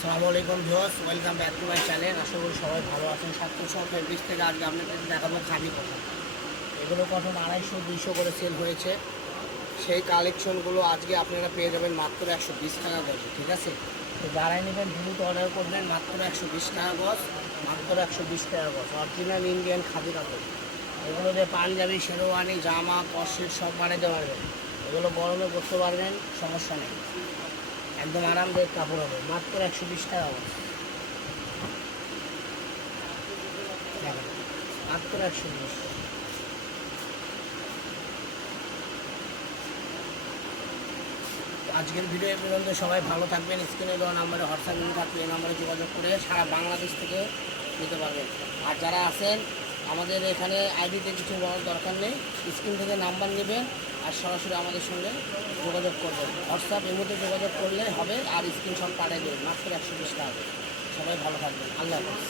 আসসালামু আলাইকুম viewers, welcome back to my channel. আশা করি সবাই ভালো আছেন। 700 ফেব্রিক্স থেকে আজকে আপনাদের দেখাবো খাদি কটন। এগুলো কটন 250-200 করে সেল হয়েছে। সেই কালেকশনগুলো আজকে আপনারা পেয়ে যাবেন মাত্র 120 টাকা গজ। ঠিক আছে, তো যারাই নেবেন দ্রুত অর্ডার করবেন। মাত্র 120 টাকা গজ, মাত্র 120 টাকা গজ। অরিজিনাল ইন্ডিয়ান খাদি কাপড়। এগুলো দিয়ে পাঞ্জাবি, শেরওয়ানি, জামা, কটসেট সব বানাতে পারবেন। এগুলো গরমে করতে পারবেন, সমস্যা নেই। একদম আরামদায়ক কাপড় হবে। মাত্র 120 টাকা গজ, মাত্র 120। আজকের ভিডিও পর্যন্ত সবাই ভালো থাকবেন। স্ক্রিনে দেওয়া নাম্বারে হোয়াটসঅ্যাপ লিঙ্ক থাকবে, এই নাম্বারে যোগাযোগ করে সারা বাংলাদেশ থেকে নিতে পারবেন। আর যারা আছেন আমাদের এখানে আইডিতে কিছু বলার দরকার নেই, স্ক্রিন থেকে নাম্বার নেবেন আর সরাসরি আমাদের সঙ্গে যোগাযোগ করবেন। হোয়াটসঅ্যাপ এমনিতে যোগাযোগ করলে হবে, আর স্ক্রিনশট পাঠিয়ে দেবেন। মাত্র 120 টাকা। সবাই ভালো থাকবেন। আল্লাহ হাফেজ।